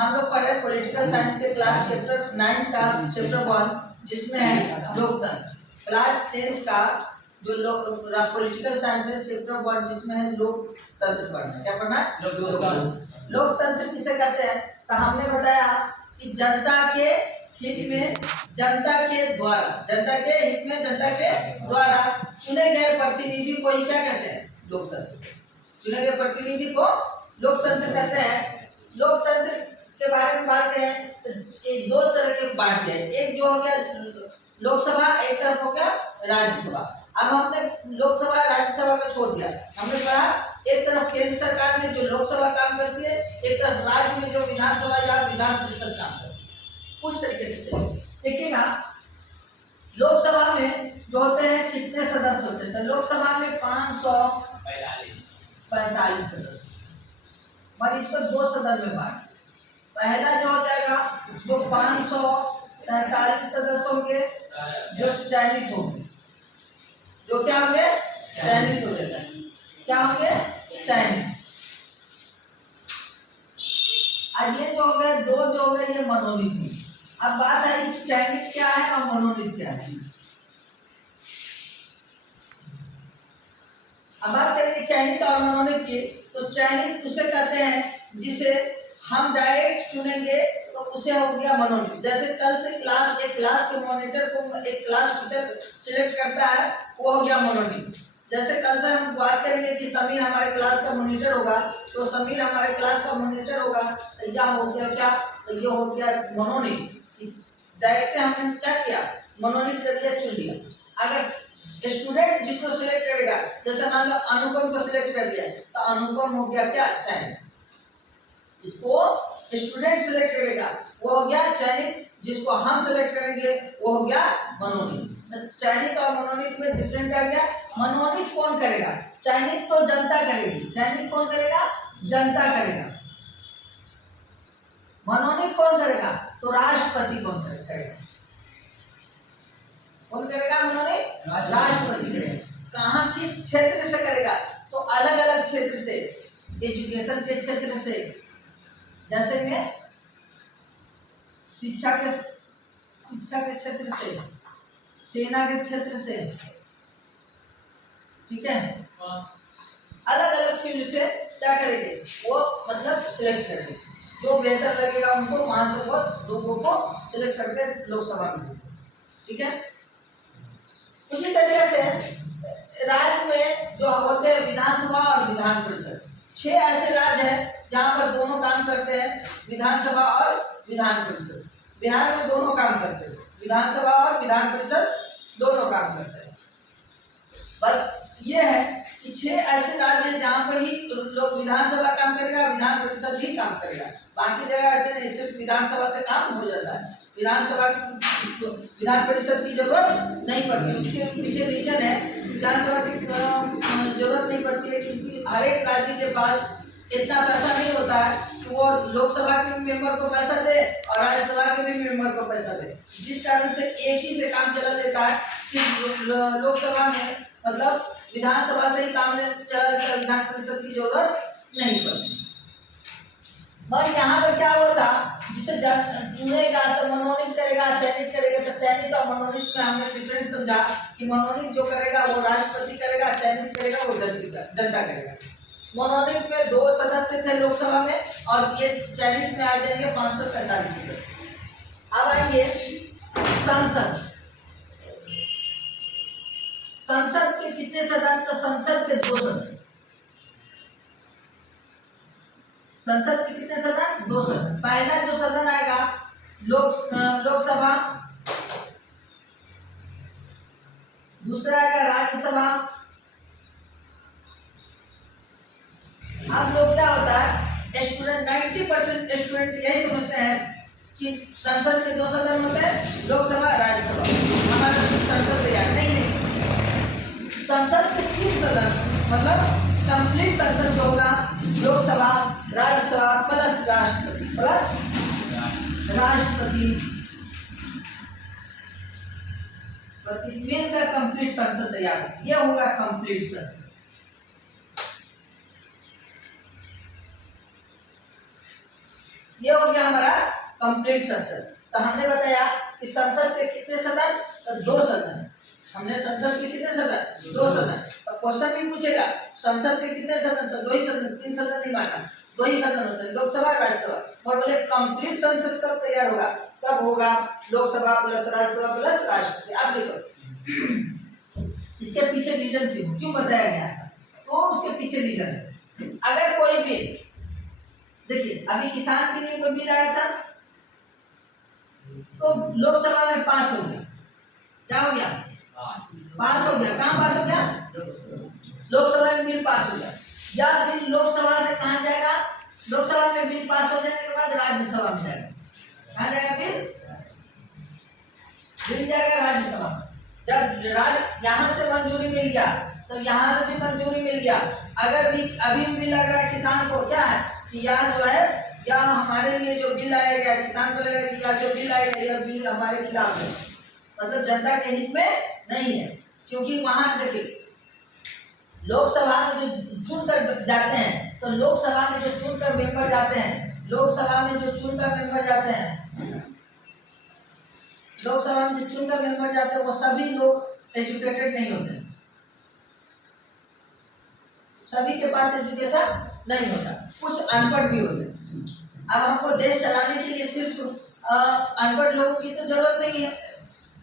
हम लोग पढ़े पॉलिटिकल साइंस के क्लास चैप्टर 9 का चैप्टर 1 जिसमें है लोकतंत्र। क्लास 10 का जो पॉलिटिकल साइंस है चैप्टर 1 जिसमें है लोकतंत्र पढ़ना। क्या पढ़ना? लोकतंत्र। लोकतंत्र किसे कहते हैं? तो हमने बताया कि जनता के हित में जनता के द्वारा चुने गए प्रतिनिधि को ही क्या कहते हैं? लोकतंत्र। चुने गए प्रतिनिधि को लोकतंत्र कहते हैं। लोकतंत्र के बारे में बात करें तो एक दो तरह के बांटे हैं। एक जो हो गया लोकसभा, एक तरफ हो गया राज्यसभा। अब हमने लोकसभा राज्यसभा को छोड़ दिया। हमने कहा एक तरफ केंद्र सरकार में जो लोकसभा काम करती है, एक तरफ राज्य में जो विधानसभा या विधान परिषद काम करती है। उस तरीके से चलिए देखिएगा, लोकसभा में जो होते हैं कितने सदस्य होते हैं? तो लोकसभा में 545 सदस्य, पर इसको दो सदन में बांट। पहला जो हो जाएगा जो 543 सदस्य होंगे जो चयनित होंगे, जो क्या होंगे? चयनित हो जाएगा। क्या होंगे? चयनित। अब ये जो हो गए दो जो हो गए ये मनोनीत होंगे। अब बात है इस चयनित क्या है और मनोनीत क्या है। अब बात करेंगे चयनित और मनोनीत की। तो चयनित उसे कहते हैं जिसे हम डायरेक्ट चुनेंगे तो उसे हो गया मनोनीत। जैसे कल से एक क्लास के मॉनिटर को एक क्लास टीचर सिलेक्ट करता है, वो हो गया मनोनीत। जैसे कल से हम बात करेंगे कि समीर हमारे क्लास का मॉनिटर होगा, तो समीर हमारे क्लास का मॉनिटर होगा, तो यह हो गया क्या? तो ये हो गया मनोनीत। डायरेक्ट हमने क्या किया? मनोनीत कर लिया, चुन लिया। अगर स्टूडेंट जिसको सिलेक्ट करेगा, जैसे मान लो अनुपम को सिलेक्ट कर लिया, तो अनुपम हो गया क्या? चयनित। जिसको स्टूडेंट सिलेक्ट करेगा वो हो गया चयनित, जिसको हम सिलेक्ट करेंगे वो हो गया मनोनीत। चयनित और मनोनीत में डिफरेंट आ गया। मनोनीत कौन करेगा? चयनित तो जनता करेगी। चयनित कौन करेगा? जनता करेगा। मनोनीत कौन करेगा? तो राष्ट्रपति कौन करेगा? कौन करेगा मनोनीत? राष्ट्रपति करेगा। कहाँ किस क्षेत्र से करेगा? तो अलग अलग क्षेत्र से, एजुकेशन के क्षेत्र से, जैसे में शिक्षा के क्षेत्र से, सेना के क्षेत्र से, ठीक है, अलग अलग फील्ड से क्या करेंगे? वो मतलब सिलेक्ट करेंगे। जो बेहतर लगेगा उनको वहां से वो लोगों को सिलेक्ट करके लोकसभा में भेजेंगे। ठीक है। उसी तरीके से राज्य में जो होते हैं विधानसभा और विधान परिषद, 6 ऐसे राज्य हैं जहां पर दोनों काम करते हैं, विधानसभा और विधान परिषद। बिहार में दोनों काम करते हैं, विधानसभा और विधान परिषद दोनों काम करते हैं। पर यह है कि 6 ऐसे राज्य हैं जहां पर ही लोग विधानसभा काम करेगा, विधान परिषद ही काम करेगा। बाकी जगह ऐसे नहीं, सिर्फ विधानसभा से काम हो जाता है, विधान परिषद की जरूरत नहीं पड़ती। उसके पीछे रीजन है, विधानसभा की जरूरत नहीं पड़ती है क्योंकि हर एक राज्य के पास इतना पैसा नहीं होता है कि वो लोकसभा के मेंबर को पैसा दे और राज्यसभा के भी मेंबर को पैसा दे, जिस कारण से एक ही से काम चला देता है। सिर्फ लोकसभा में मतलब विधानसभा से ही काम चला देता है, विधान परिषद की जरूरत नहीं पड़ती। और यहाँ पर क्या हुआ था, जिसे चुनेगा तो मनोनीत करेगा, चयनित करेगा। तो चयनित और मनोनीत में हमने डिफरेंट समझा कि मनोनीत जो करेगा वो राष्ट्रपति करेगा, चयनित करेगा वो जनता करेगा। मनोनीत में 2 सदस्य थे लोकसभा में और ये चयनित में आ जाएंगे 545 सदस्य। अब आएंगे संसद। संसद के कितने सदन? तो संसद के 2 सदन। संसद के कितने सदन? 2 सदन। पहला जो सदन आएगा लोकसभा, दूसरा आएगा राज्यसभा। अब लोग क्या होता है, स्टूडेंट 90% स्टूडेंट यही समझते हैं कि संसद के 2 सदन होते हैं, लोकसभा राज्यसभा। हमारा संसद तैयार नहीं, संसद के 3 सदन मतलब कंप्लीट संसद जो होगा लोकसभा, राज्यसभा प्लस राष्ट्रपति मिलकर कंप्लीट संसद तैयार, यह होगा कंप्लीट संसद। ये हो गया हमारा कंप्लीट संसद। तो हमने बताया कि संसद के कितने सदन, तो 2 सदन। हमने संसद के कितने सदन, 2 सदन। तो क्वेश्चन भी पूछेगा संसद के कितने सदन, तो 2 ही सदन, 3 सदन नहीं माना, 2 ही सदन होते हैं, लोकसभा राज्यसभा। और बोले कंप्लीट संसद कब तैयार होगा, तब होगा लोकसभा प्लस राज्यसभा प्लस राष्ट्रपति। आप देखो इसके पीछे रीजन क्यों बताया गया ऐसा, तो उसके पीछे रीजन है। अगर कोई बिल, देखिए अभी किसान के लिए कोई बिल आया था तो लोकसभा में पास हो गया, क्या हो गया, पास हो गया। कहाँ पास हो गया, लोकसभा में बिल पास हो गया। या बिल लोकसभा से कहाँ जाएगा, लोकसभा में बिल पास हो जाने के बाद राज्यसभा में जाएगा। कहाँ जाएगा बिल जाएगा राज्यसभा में। जब यहाँ से मंजूरी मिल गया तो यहाँ से भी मंजूरी मिल गया। अगर भी अभी भी लग रहा है किसान को क्या है कि यहाँ जो है, या हमारे लिए जो बिल आएगा, किसान को लगेगा कि यह जो बिल आएगा यह बिल हमारे खिलाफ है, मतलब जनता के हित में नहीं है। क्योंकि वहां देखिए लोकसभा में जो चुनकर जाते हैं, तो लोकसभा में जो चुनकर मेंबर जाते हैं, लोकसभा में जो चुनकर मेंबर जाते हैं, लोकसभा में जो चुनकर मेंबर जाते हैं वो सभी लोग एजुकेटेड नहीं होते, सभी के पास एजुकेशन नहीं होता, कुछ अनपढ़ भी होते हैं। अब हमको देश चलाने के लिए सिर्फ अनपढ़ लोगों की तो जरूरत नहीं है।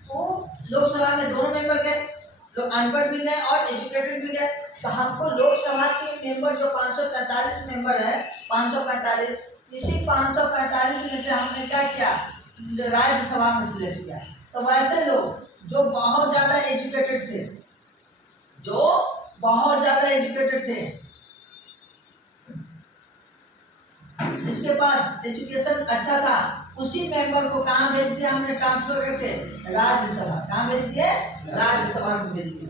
तो लोकसभा में दोनों मेंबर गए, लोग अनपढ़ भी गए और एजुकेटेड भी गए। तो हमको लोकसभा के मेंबर जो 543 मेंबर है, 545, इसी 545 में से हमने क्या किया, राज्यसभा में सिलेक्ट किया। तो वैसे लोग जो बहुत ज्यादा एजुकेटेड थे, जो बहुत ज्यादा एजुकेटेड थे, जिसके पास एजुकेशन अच्छा था, उसी मेंबर को कहाँ भेज दिया हमने, ट्रांसफर करके राज्यसभा। कहाँ भेज दिए, राज्यसभा में भेज दिया।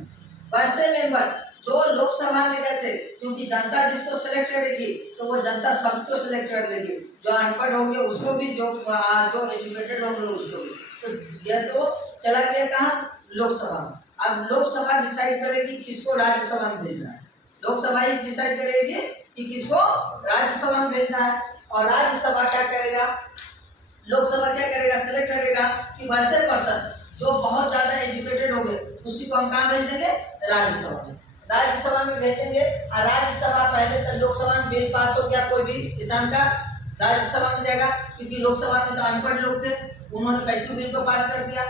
वैसे मेंबर जो लोकसभा में गए थे, क्योंकि जनता जिसको सिलेक्ट करेगी तो वो जनता सबको सिलेक्ट कर लेगी, जो अनपढ़ होंगे उसको भी, जो एजुकेटेड होंगे उसको भी। तो यह तो चला गया कहाँ, लोकसभा में। अब लोकसभा डिसाइड करेगी किसको राज्यसभा में भेजना है, लोकसभा ही डिसाइड करेगी कि किसको राज्यसभा में भेजना है। और राज्यसभा क्या करेगा, लोकसभा क्या करेगा, सिलेक्ट करेगा कि वैसे पर्सन जो बहुत ज्यादा एजुकेटेड हो गए उसी को हम कहाँ भेज देंगे, राज्यसभा में। राज्यसभा में भेजेंगे। और राज्यसभा पहले तो लोकसभा में बिल पास हो गया कोई भी किसान का, राज्यसभा में जाएगा, क्योंकि लोकसभा में तो अनपढ़ लोग थे, उन्होंने कैसे बिल को पास कर दिया,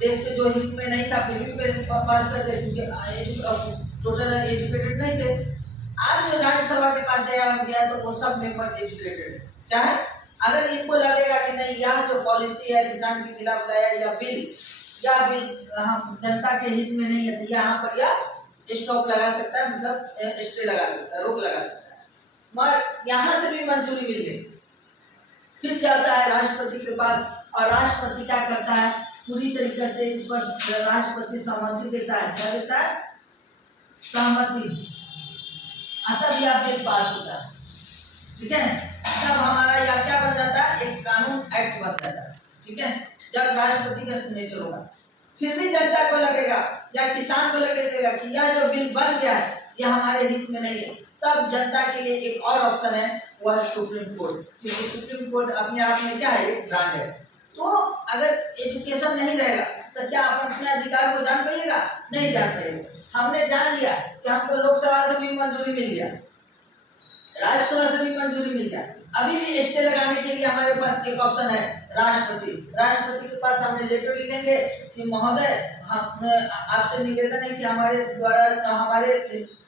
देश के जो हित में नहीं था फिर भी पास कर दिया, क्योंकि टोटल एजुकेटेड नहीं थे। आज जो राज्यसभा के पास गया तो वो सब मेंबर एजुकेटेड क्या है। अगर इनको लगेगा कि नहीं यह जो पॉलिसी है किसान के खिलाफ लाया, या बिल हम जनता के हित में नहीं है, तो यहाँ पर यह स्टॉप लगा सकता है, मतलब स्टे लगा सकता है, रोक लगा सकता है। मगर यहाँ से भी मंजूरी मिल गई, फिर जाता है राष्ट्रपति के पास, और राष्ट्रपति क्या करता है, पूरी तरीके से इस पर राष्ट्रपति सहमति देता है। क्या देता है, सहमति। तब यह बिल पास होता है, ठीक है। तब हमारा यह क्या बन जाता है, एक कानून एक्ट बन जाता है, ठीक है, जब राष्ट्रपति का सिग्नेचर होगा। फिर भी जनता को लगेगा या किसान को लगेगा कि यह जो बिल बन गया है यह हमारे हित में नहीं है, तब जनता के लिए एक और ऑप्शन है, वह सुप्रीम कोर्ट। क्योंकि सुप्रीम कोर्ट अपने आप में क्या है, एक ब्रांड है। तो अगर एजुकेशन नहीं रहेगा तो क्या आप अपने अधिकार को जान पाइएगा, नहीं जान पाइएगा। हमने जान लिया कि हमको लोकसभा से भी मंजूरी मिल गया, राज्यसभा से भी मंजूरी मिल गया, अभी भी स्टे लगाने के लिए हमारे पास एक ऑप्शन है, राष्ट्रपति। राष्ट्रपति के पास हमने लेटर लिखेंगे कि महोदय आपसे निवेदन है कि हमारे द्वारा हमारे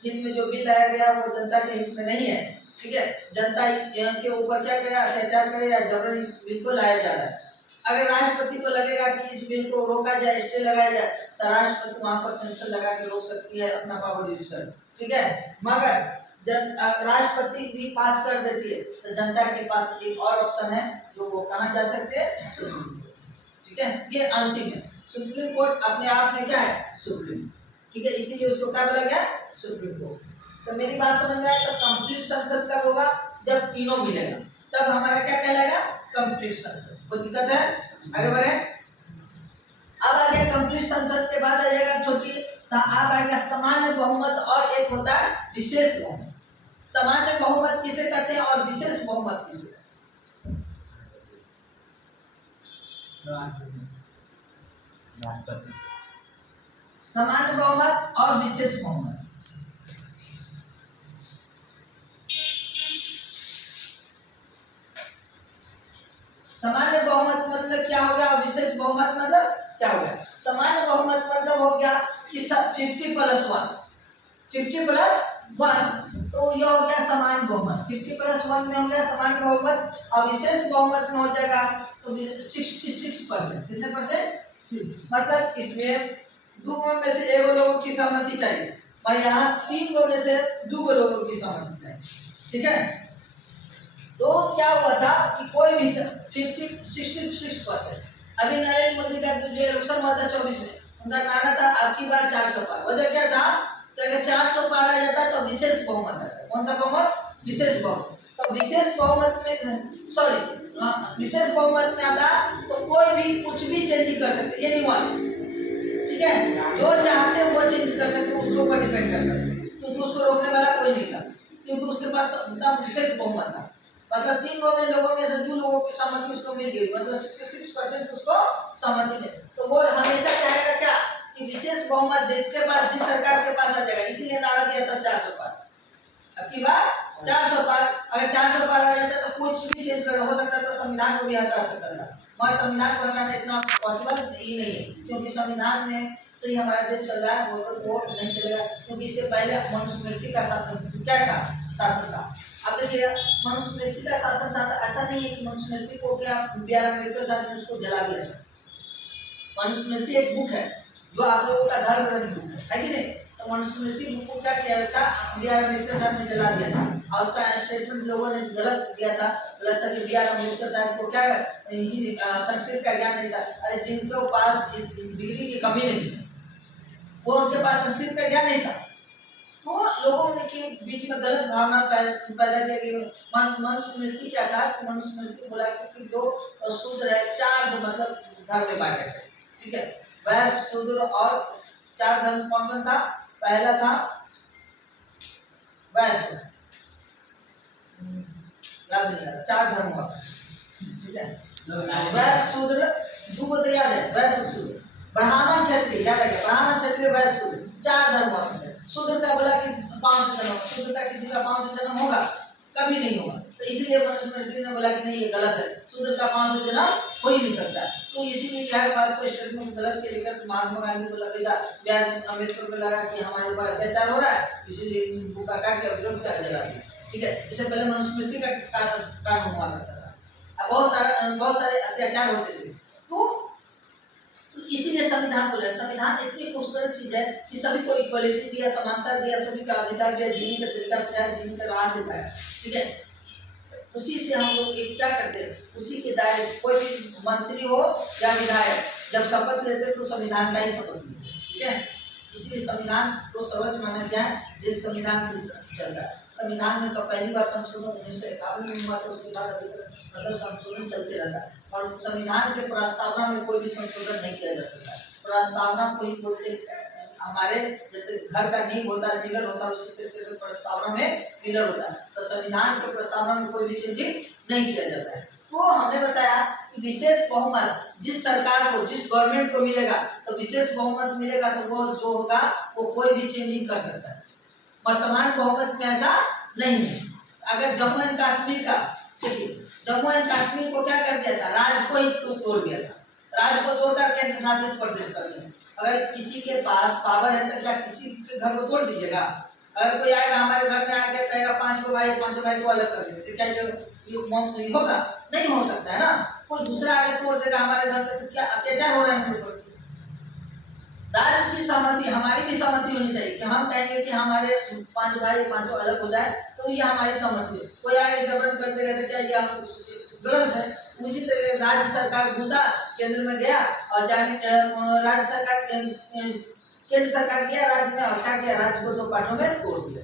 हित में जो बिल लाया गया वो जनता के हित में नहीं है, ठीक है, जनता के ऊपर क्या करे, अत्याचार करे या जबरन इस बिल को लाया जा रहा है। अगर राष्ट्रपति को लगेगा कि इस बिल को रोका जाए, स्टे लगाया जाए, तो राष्ट्रपति वहां पर सेंसर लगा के रोक सकती है, अपना पावर यूज कर, ठीक है। मगर जब राष्ट्रपति भी पास कर देती है तो जनता के पास एक और ऑप्शन है, जो वो कहाँ जा सकते हैं, सुप्रीम कोर्ट, ठीक है। ये अंतिम है, सुप्रीम कोर्ट अपने आप में क्या है, सुप्रीम, ठीक है, इसीलिए उसको क्या बोला गया, सुप्रीम कोर्ट। तो मेरी बात समझ में आया। तो कंप्लीट संसद कब होगा, जब तीनों मिलेगा, तब हमारा क्या कहलाएगा, कंप्लीट संसद। कोई दिक्कत है, आगे बढ़े। अब आगे कंप्लीट संसद के बाद आ जाएगा छोटी, तो अब आएगा सामान्य बहुमत, और एक होता है विशेष बहुमत। सामान्य बहुमत किसे कहते हैं और विशेष बहुमत किसे कहते हैं। राष्ट्रपति। सामान्य बहुमत और विशेष बहुमत। सामान्य बहुमत मतलब क्या हो गया और विशेष बहुमत मतलब क्या हो गया। सामान्य बहुमत मतलब हो गया कि सब 50+1, 50+1, तो यह हो गया सामान्य बहुमत। 50+1 में हो गया सामान्य बहुमत और विशेष बहुमत में हो जाएगा तो 66%। कितने परसेंट? मतलब इसमें 2 में से 1 लोगों की सहमति चाहिए और यहाँ 3 में से 2 लोगों की सहमति चाहिए। ठीक है, तो क्या हुआ था कि कोई भी 66%। अभी नरेंद्र मोदी का जो इलेक्शन हुआ था 24 में, उनका नारा था आपकी बार 400 पार। वजह क्या था कि अगर 400 पार आ जाता तो विशेष बहुमत आता। कौन सा बहुमत? विशेष बहुमत। तो विशेष बहुमत में विशेष बहुमत में आता तो कोई भी कुछ भी चेंज कर सकते, एनीवन। ठीक है, जो चाहते वो चेंज कर सकते, उसके ऊपर डिपेंड करता है, क्योंकि उसको रोकने वाला कोई नहीं था, क्योंकि उसके पास विशेष बहुमत था। मतलब 3 लोगों में से 2 लोगों की सहमति उसको मिल गई, मतलब 66% उसको सहमति मिली। तो वो हमेशा चाहेगा क्या कि विशेष बहुमत जिसके पास, जिस सरकार के पास आ जाएगा। इसीलिए नारा दिया था 400 पार। अब की बार 400 पार, अगर 400 पार आ जाता तो कुछ भी चेंज कर हो सकता था, संविधान को भी हटा सकता था, मगर संविधान को हटाना इतना पॉसिबल ही नहीं है, क्योंकि संविधान में से ही हमारा देश चल रहा है, वो नहीं चलेगा। क्योंकि इससे पहले मनुस्मृति का शासन क्या था, शासन था। अब देखिए मनुस्मृति का शासन था, ऐसा नहीं है कि मनुस्मृति को क्या बी आर अम्बेडकर साहब ने उसको जला दिया। मनुस्मृति एक बुक है जो आप लोगों का धर्म ग्रंथ बुक है कि नहीं। तो मनुस्मृति बुक को क्या किया था, बी आर अम्बेडकर साहब ने जला दिया था और उसका स्टेटमेंट लोगों ने गलत दिया था। गलत था कि बी आर अम्बेडकर साहब को क्या संस्कृत का ज्ञान नहीं था। अरे जिनके पास डिग्री की कमी नहीं, वो उनके पास संस्कृत का ज्ञान नहीं था। तो लोगों ने के बीच में गलत भावना पैदा किया कि मनुस्मृति क्या था, मनुस्मृति बोला कि जो शूद्र है, 4 मतलब धर्म में बांटे थे। ठीक है, वैश्य, शूद्र और 4 धर्म कौन कौन था? पहला था वैश्य, याद नहीं आ रहा, 4 धर्म हुआ। ठीक है, वैश्य, शूद्र, 2 तो याद है, वैश्य, शूद्र, ब्राह्मण, क्षत्रिय, याद है, ब्राह्मण, क्षत्रिय, वैश्य, शूद्र, 4 धर्म हुआ। शूद्र का बोला कि 500 जन्म, शूद्र का किसी का 500 जन्म होगा? कभी नहीं होगा। तो इसीलिए मनुस्मृति ने बोला कि नहीं ये गलत है, शूद्र का 500 जन्म हो ही नहीं सकता। तो इसीलिए यह बात को स्टेटमेंट गलत के लेकर महात्मा गांधी को लगेगा, बी आर अम्बेडकर को लगा कि हमारे ऊपर अत्याचार हो रहा है, इसीलिए उनको काटा के विरोध का जगह दिया। ठीक है, इससे पहले मनुस्मृति का कानून हुआ करता था, बहुत सारे अत्याचार होते थे। तो इसीलिए संविधान बोला। संविधान इतनी खूबसूरत चीज है कि सभी को इक्वलिटी दिया, समानता दिया, सभी का अधिकार दिया, जीने का तरीका सिखाया, जीने का राह दिखाया। ठीक है, उसी से हम लोग एक क्या करते हैं, उसी के दायरे कोई भी मंत्री हो या विधायक जब शपथ लेते तो संविधान का ही शपथ लेते। ठीक है, इसलिए संविधान को सर्वोच्च माना गया है, जिस संविधान से चलता है। संविधान में पहली बार संशोधन 1951 में हुआ था, उसके बाद अभी तक मतलब संशोधन चलते रहता है। और संविधान के प्रस्तावना में कोई भी संशोधन नहीं किया जा सकता। प्रस्तावना को ही बोलते, हमारे जैसे घर का नींव होता है, पिलर होता है, उसी तरीके से प्रस्तावना में पिलर होता है। तो संविधान के प्रस्तावना में कोई भी चेंजिंग नहीं किया जाता है। तो हमने बताया कि विशेष बहुमत जिस सरकार को, जिस गवर्नमेंट को मिलेगा तो विशेष बहुमत मिलेगा, तो वो जो होगा वो कोई भी चेंजिंग कर सकता है। और समान बहुमत में ऐसा नहीं है। अगर जम्मू एंड कश्मीर का, देखिए जम्मू एंड कश्मीर को क्या कर दिया था, राज्य को ही तोड़ दिया था, राज्य को तोड़कर केंद्र शासित प्रदेश कर दिया। अगर किसी के पास पावर है तो क्या किसी के घर को तोड़ दीजिएगा? अगर कोई आएगा हमारे घर में आके कहेगा 5 भाई को अलग कर दीजिए, तो क्या ये होगा? नहीं हो सकता है ना। कोई दूसरा आगे तोड़ देगा हमारे घर पे, तो क्या अत्याचार हो रहा है मेरे ऊपर? राज्य की सहमति, हमारी भी सहमति होनी चाहिए कि हम कहेंगे कि हमारे 5 भाई 5 अलग हो जाए, तो ये हमारी सहमति है। कोई आगे जबरन कर देगा तो क्या ये गलत है? उसी तरह राज्य सरकार घुसा केंद्र में गया और जाके राज्य सरकार केंद्र सरकार गया राज्य में और क्या किया, राज्य को 2 पार्टों में तोड़ दिया।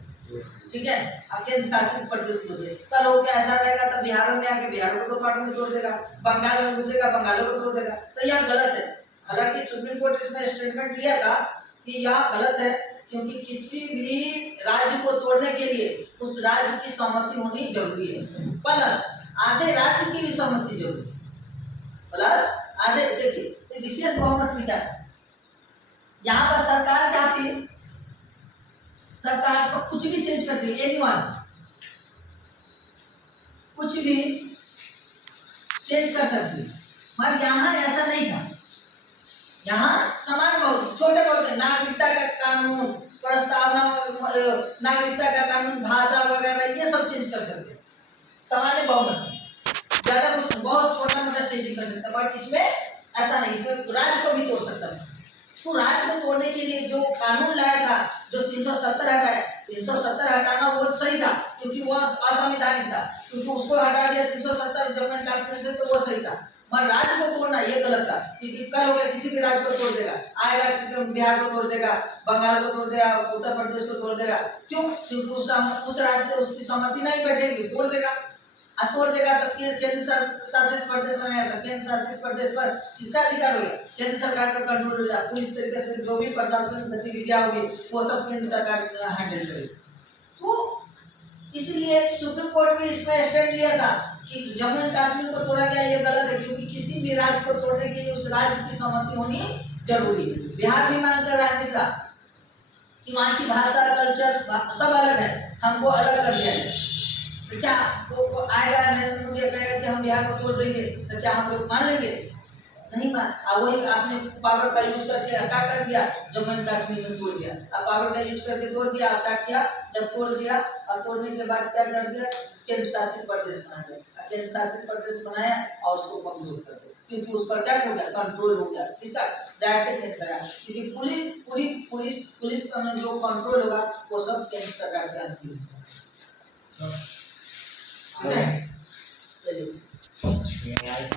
ठीक है, अब केंद्र शासित प्रदेश घुसे, कल हो गया ऐसा रहेगा तो बिहार में आके बिहार को 2 पार्ट में तोड़ देगा, बंगाल में घुसेगा बंगाल को तोड़ देगा। तो यह गलत है। हालांकि सुप्रीम कोर्ट इसमें स्टेटमेंट लिया था कि यह गलत है, क्योंकि किसी भी राज्य को तोड़ने के लिए उस राज्य की सहमति होनी जरूरी है, प्लस आधे राज्य की भी सहमति जरूरी है, प्लस आधे। यहाँ पर सरकार चाहती है, सरकार तो कुछ भी चेंज करती है, एनीवन कुछ भी चेंज कर सकती है, मगर यहाँ ऐसा नहीं था। यहाँ समान बहुत छोटे मोटे नागरिकता का कानून, प्रस्तावना, नागरिकता का कानून, भाषा वगैरह ये सब चेंज कर सकते हैं, सामान्य बहुमत ज्यादा कुछ बहुत छोटा मोटा चेंजिंग कर सकता है, बट इसमें ऐसा नहीं, इसमें राज्य को भी तोड़ सकता है। तो राज्य को तोड़ने के लिए जो कानून लाया था, जो 370 हटाया, 370 हटाना वो सही था क्योंकि वो असंवैधानिक था, क्योंकि उसको हटा दिया 370 जम्मू एंड कश्मीर से, तो वो सही था। मगर राज्य को तोड़ना ये गलत था, क्योंकि कल हो गया किसी भी राज्य को तोड़ देगा, आएगा क्योंकि बिहार को तोड़ देगा, बंगाल को तोड़ देगा, उत्तर प्रदेश को तोड़ देगा। क्यों? क्योंकि उस राज्य से उसकी सहमति नहीं बैठेगी, तोड़ देगा। तोड़ देगा तो केंद्र शासित प्रदेश बनाया था, केंद्र शासित प्रदेश पर किसका अधिकार हो गया? केंद्र सरकार का कंट्रोल हो जाए, पूरी तरीके से जो भी प्रशासन गतिविधियां होगी वो सब केंद्र सरकार हैंडल करेगी। तो इसलिए सुप्रीम कोर्ट भी इसमें स्टैंड लिया था कि जम्मू एंड कश्मीर को तोड़ा गया ये गलत है, क्योंकि किसी भी राज्य को तोड़ने के लिए उस राज्य की सहमति होनी जरूरी है। बिहार भी मांग कर रहा निकला कि वहाँ की भाषा, कल्चर सब अलग है, हमको अलग कर दिया है। तो क्या वो आएगा नरेंद्र मोदी कहेगा कि हम बिहार को तोड़ देंगे, तो क्या हम लोग मान लेंगे? नहीं मान। वही आपने पावर का यूज करके क्या कर दिया, जम्मू एंड कश्मीर में तोड़ दिया। अब पावर का यूज करके तोड़ दिया, अब क्या किया, जब तोड़ दिया और तोड़ने के बाद क्या कर दिया, केंद्र शासित प्रदेश बना दिया। केंद्र शासित प्रदेश बनाया और उसको कमजोर कर दिया, क्योंकि उस पर क्या हो गया, कंट्रोल हो गया। किसका? डायरेक्ट केंद्र सरकार, क्योंकि पुलिस का जो कंट्रोल होगा वो सब केंद्र सरकार के अधीन होगा। चलिए।